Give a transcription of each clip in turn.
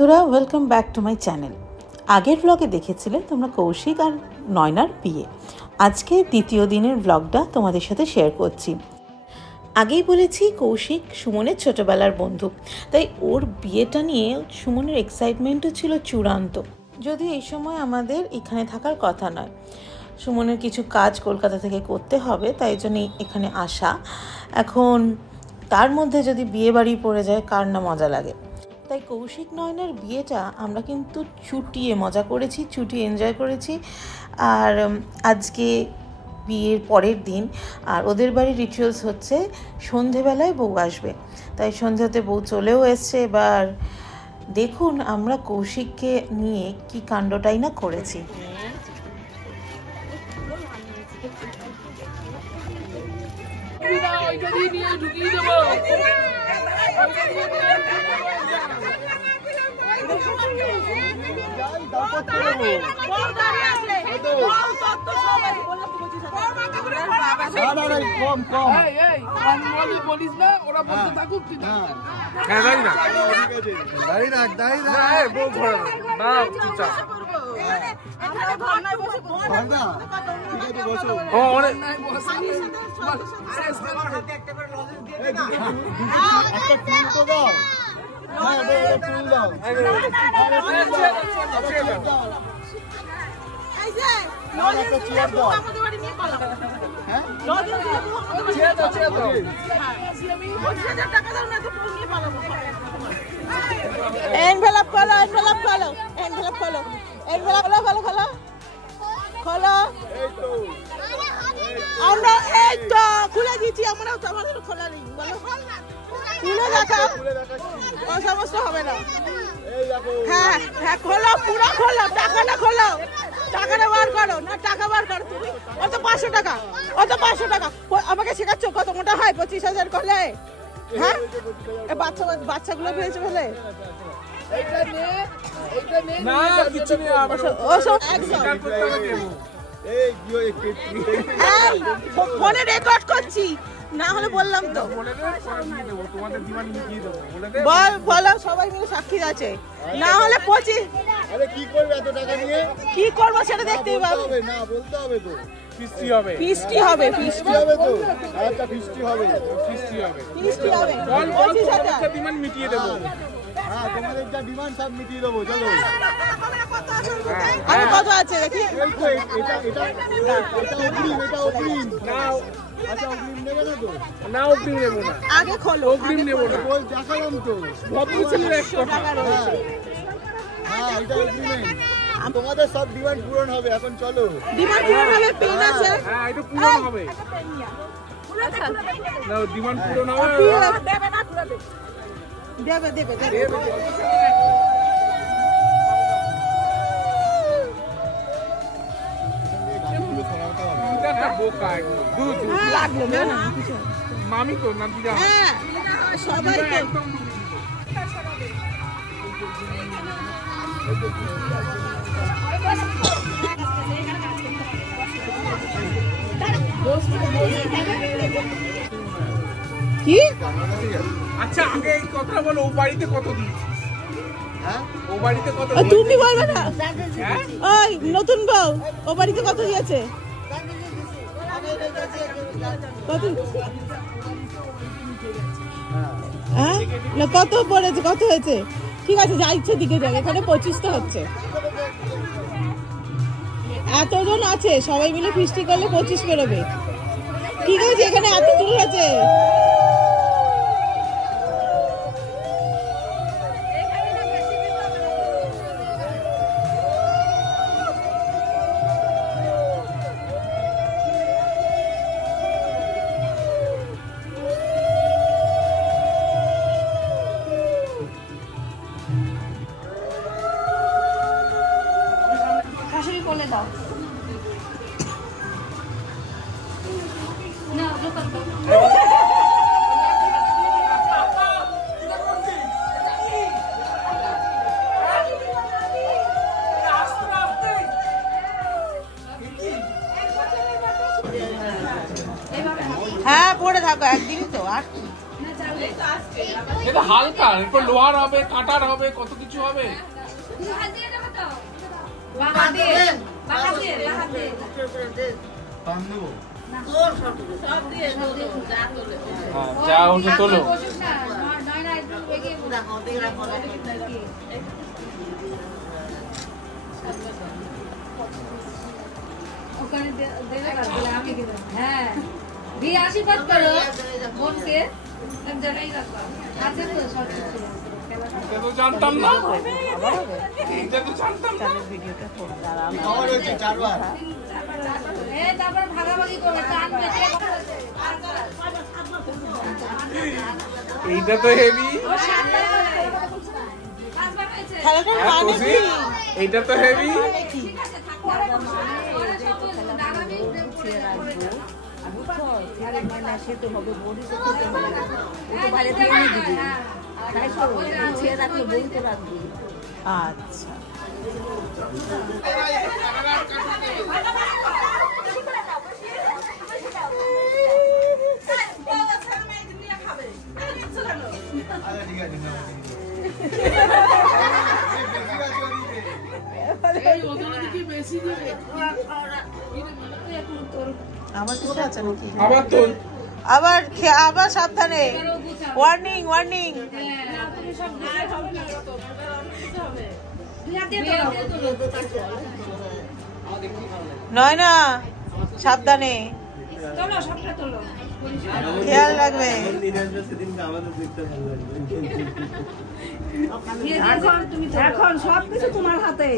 বন্ধুরা, welcome back to my channel. আগের ব্লগে দেখেছিলে তোমরা কৌশিক আর নয়নার বিয়ে। আজকে দ্বিতীয় দিনের ব্লগটা তোমাদের সাথে শেয়ার করছি। আগেই বলেছি কৌশিক সুমনের ছোটোবেলার বন্ধু, তাই ওর বিয়েটা নিয়ে সুমনের এক্সাইটমেন্টও ছিল চূড়ান্ত। যদি এই সময় আমাদের এখানে থাকার কথা নয়, সুমনের কিছু কাজ কলকাতা থেকে করতে হবে, তাই জন্যই এখানে আসা। এখন তার মধ্যে যদি বিয়ে বাড়ি পড়ে যায়, কার না মজা লাগে। তাই কৌশিক নয়নার বিয়েটা আমরা কিন্তু চুটিয়ে মজা করেছি, চুটিয়ে এনজয় করেছি। আর আজকে বিয়ের পরের দিন, আর ওদের বাড়ির রিচুয়ালস হচ্ছে সন্ধেবেলায় বউ আসবে, তাই সন্ধেতে বউ চলেও এসছে। এবার দেখুন আমরা কৌশিককে নিয়ে কি কাণ্ডটাই না করেছি। এনভেলপ খোলো, এনভেলপ খোলো, এনভেলপ খোলো, এনভেলপ খোলো, খোলো, খোলো। আমরা এই তো খুলে দিচ্ছি, আমরা তোমাদের খোলা নেই, বলো খুলে দেখা, ও সমস্ত হবে না। হ্যাঁ হ্যাঁ খোলো, পুরো খোলো, টাকাটা খোলো, টাকাটা বার করো না, টাকা বার করো তুমি। অত 500 টাকা, অত 500 টাকা আমাকে শেখাচ্ছ কত মোটা হয় 25,000 করলে? হ্যাঁ বাচ্চাগুলো পেয়েছে ফেলে ফোনে রেকর্ড করছি, না হলে বললাম তো। বল বলো, সবাই মিলে সাক্ষী আছে, না হলে 25। কি করবো সেটা দেখতেই পাবো। ফিস্টি হবে, ফিস্টি হবে, ফিস্টি হবে তো, একটা ফিস্টি হবে, ফিস্টি হবে, ফিস্টি হবে। বল 25,000 ডিমান্ড মিটিয়ে দেব। হ্যাঁ তোমাদের যা ডিমান্ড সব মিটিয়ে দেব, চলো। আর কত আছে দেখি? এই তো এটা এটা এটা অগ্রিম, এটা অগ্রিম নাও। আচ্ছা অগ্রিম নেবে না তো? না অগ্রিম নেব না, আগে খোলো। অগ্রিম নেব না, বল দেখালাম তো, ভদ্র ছেলে 100 টাকা রয়েছে। হ্যাঁ এটা অগ্রিম, তোমাদের সব ডিমান্ড পূরণ হবে। এখন চলো, ডিমান্ড পূরণ হবে, পেন আছে। হ্যাঁ এটা পূরণ হবে, আচ্ছা না ডিমান্ড পূরণ হবে, দেবে না পুরো দেবে, দেবে দেবে দেবে। এটা বোকা দুধ লাগলো না কিছু, মামি তো না দিদা। হ্যাঁ সবাই একদম কি? আচ্ছা আগে এই কথাটা বলো, ও বাড়িতে কত দিয়েছিস? হ্যাঁ ও বাড়িতে কত? তুমি বলবে না, ওই নতুন বউ ও বাড়িতে কত দিয়েছে? কত? হ্যাঁ না কত পড়েছে, কত হয়েছে? ঠিক আছে যা ইচ্ছে দিকে যাবে, এখানে 25 হচ্ছে। এতজন আছে, সবাই মিলে ফিস্টি করলে 25 বেরোবে। ঠিক আছে এখানে এত দূর আছে। শাশুড়ি কোলে দাও না, হ্যাঁ পড়ে থাকো একদিনই তো। আর এটা হালকা, এরপর লোহার হবে, কাটার হবে, কত কিছু হবে। যা উঠে তোলো। হ্যাঁ, আশীর্বাদ করো বোনকে, এক জায়গায় রাখবা। আছে তো সব কিছু। এটা তো জানতাম না, এটা তো জানতাম না। ভিডিওটা করো। আমার হচ্ছে 4 বার। তারপর ভাগাভাগি করবে, টান পেতে। এইটা তো হেভি। খেলাটার মানে কি? এইটা তো হেভি। ঠিক আছে, থাকো। পরে সব দাঁড়াবি, আচ্ছা, আবার কিছু আছে নাকি? আবার তো আবার সাবধানে, ওয়ার্নিং ওয়ার্নিং। নয়না সাবধানে, খেয়াল রাখবে। এখন সবকিছু তোমার হাতে,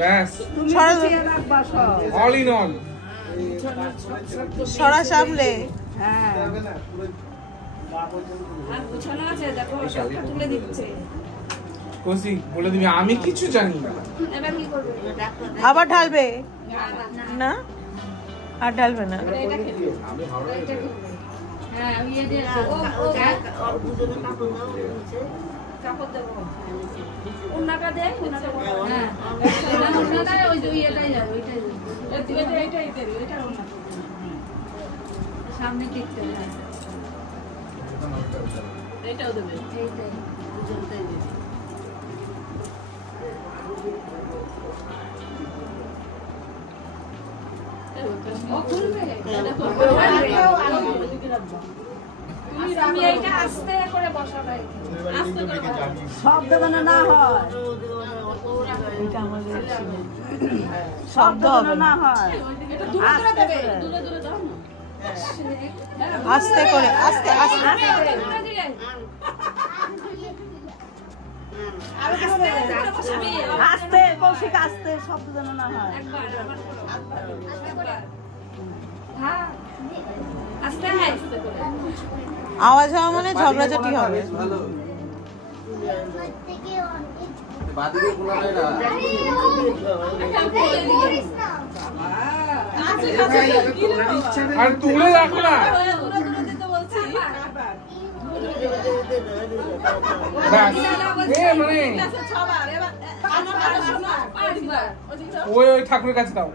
ব্যাস, তুমি রাখবা সব। All in all. সরা সামলে। হ্যাঁ, তুলে দিচ্ছে। কোসি বলে দিবি আমি কিছু জানি না। এবার কি করবে? আবার ঢালবে না? আর ঢালবে না? হ্যাঁ, ইয়ে দিয়ে কাপড় দেবো। উন্নাটা দে, উন্নাটা বড়। হ্যাঁ, উন্নাটা ওই যে এটাই যাবে, ওইটাই যাবে। এইটাই দেবে, এটা উন্না। সামনে টিকতে হবে। এইটাও দেবে, এইটাই। দুজনটাই দেবে। ও খুলবে। তুমি এইটা আস্তে করে বসাবে। আস্তে করে শব্দ যেন না হয়, এটা আমাদের শব্দ যেন না হয়। এটা দূরে দূরে দেবে, দূরে দূরে দাও না। আস্তে করে, আস্তে আস্তে। দূরে দিলে। আস্তে কৌশিক, আস্তে, শব্দ যেন না হয়। একবার হ্যাঁ, আস্তে হ্যাঁ, আস্তে করে। আওয়াজ হওয়া মানে ঝগড়াঝাটি হবে। আর তুলে রাখো না। ব্যাস, মানে ওই ঠাকুরের কাছে দাও।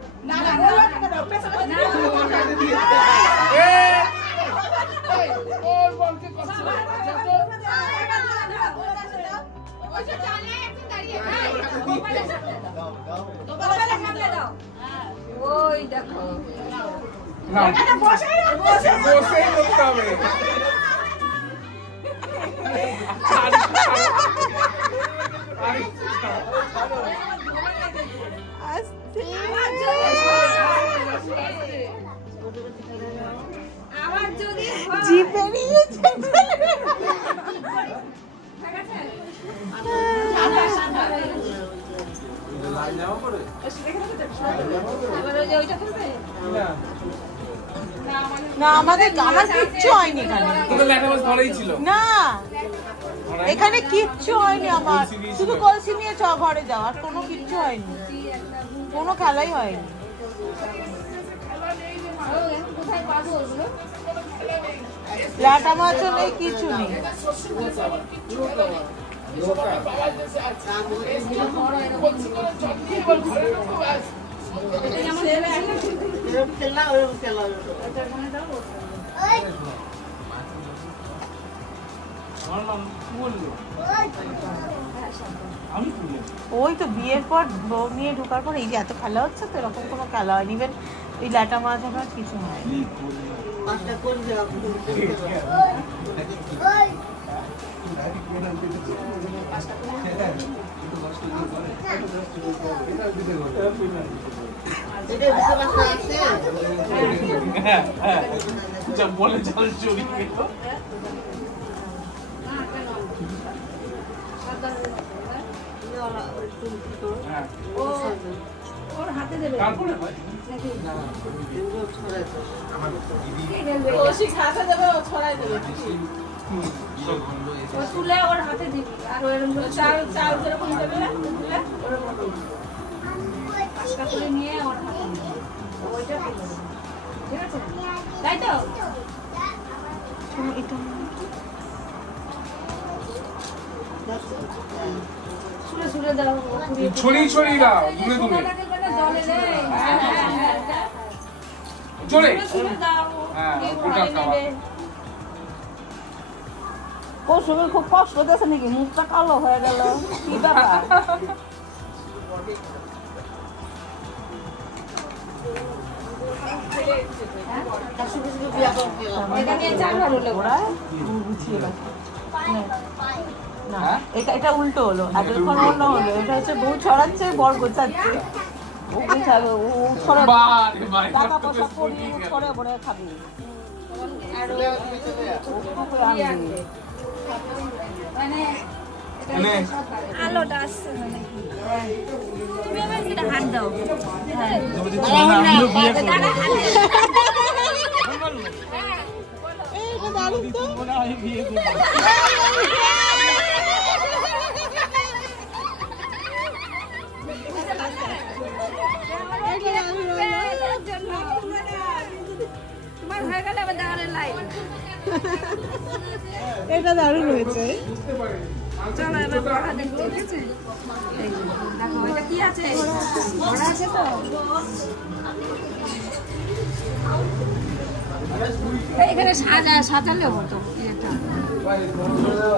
ওই দেখো, বসেই করতে হবে। আমার যদি জিপে নিয়েছে। না আমাদের, আমার কিচ্ছু হয়নি এখানে। তোদের ল্যাটাবাস ধরেই ছিল না, এখানে কিচ্ছু হয়নি আমার, শুধু কলসি নিয়ে চ ঘরে যাও, আর কোনো কিচ্ছু হয়নি, কোনো খেলাই হয়নি। কোথায় পাবো ওগুলো? লাটা মাছও নেই, কিছু নেই। ওই তো বিয়ের পর বউ নিয়ে ঢোকার পর এই যে এত খেলা হচ্ছে তো এরকম কোনো খেলা হয়নি। ইভেন ওই ল্যাটা মাছ আমার কিছু হয়নি। বলে চাল চড়িয়ে গেল। ওর হাতে দেবে তারপরে হয় কৌশিক হাতে দেবে ও ছড়াই দেবে ও তুলে ওর হাতে দিবি আর ওরকম করে চাল চাল যেরকম দেবে তুলে ওরকম করবি। পাঁচটা করে নিয়ে ওর হাতে দিবি ওইটা ফেলে দেবে। ঠিক আছে তাই তো শুনে শুনে দাও ছড়িয়ে ছড়িয়ে দাও, দূরে দূরে দলে রে চলে। শুনে দাও হ্যাঁ, ওটা খাওয়া। কৌশিকের খুব কষ্ট হতেছে নাকি, মুখটা কালো হয়ে গেল, কি ব্যাপার? এটা নিয়ে চাল হলো ওরা গুছিয়ে রাখে। না এটা উল্টো হলো, এতক্ষণ অন্য হলো। এটা হচ্ছে বউ ছড়াচ্ছে, বর গোছাচ্ছে। ও গুছাবে, ও ছড়াবে, বারে বারে টাকা পয়সা করি ছড়ে ভরে খাবি। মানে আলোটা আসছে তুমি আমার এটা হাত দাও তোমার হয়ে গেলে আবার দাঁড়ানোর লাইন এটা দারুণ হয়েছে। চলো এবার পড়া দেখতে, ঠিক আছে? এই যে, দেখো এটা কি আছে? পড়া আছে তো? এখানে সাজালে হতো এটা।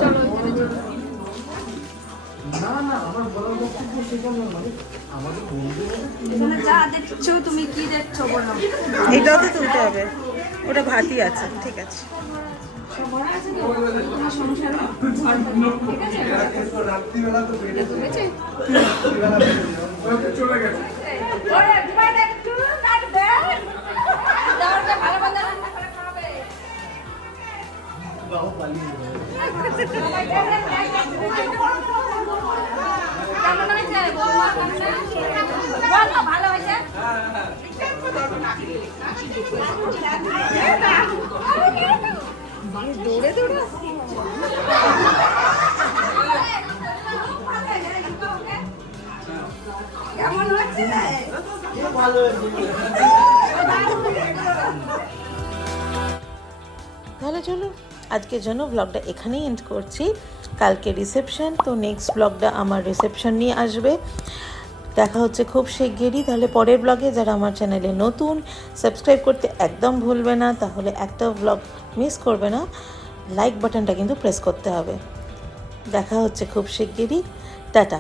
চলো এখানে চলো। এখানে যা দেখছো তুমি কি দেখছো বলো? এটাও তো তুলতে হবে, ওটা ভাতি আছে। ঠিক আছে, পড়া আছে তো? তোমার সংসারে ঘর ঠিক আছে? এটা তুলেছে? চলে গেছে। ওরে একবার একটু কাট দে। দাওরটা ভালো মন্দ রান্না করে খাবে। কেমন হয়েছে? বৌমা কেমন হয়েছে? বলো, ভালো হয়েছে? দৌড়ে দৌড়ে কেমন হচ্ছে? তাহলে চলো আজকের জন্য ব্লগটা এখানেই এন্ড করছি। কালকে রিসেপশন, তো নেক্সট ব্লগটা আমার রিসেপশন নিয়ে আসবে। দেখা হচ্ছে খুব শিগগিরই। তাহলে পরের ব্লগে যারা আমার চ্যানেলে নতুন, সাবস্ক্রাইব করতে একদম ভুলবে না, তাহলে একটা ব্লগ মিস করবে না। লাইক বাটনটা কিন্তু প্রেস করতে হবে। দেখা হচ্ছে খুব শিগগিরই। টাটা।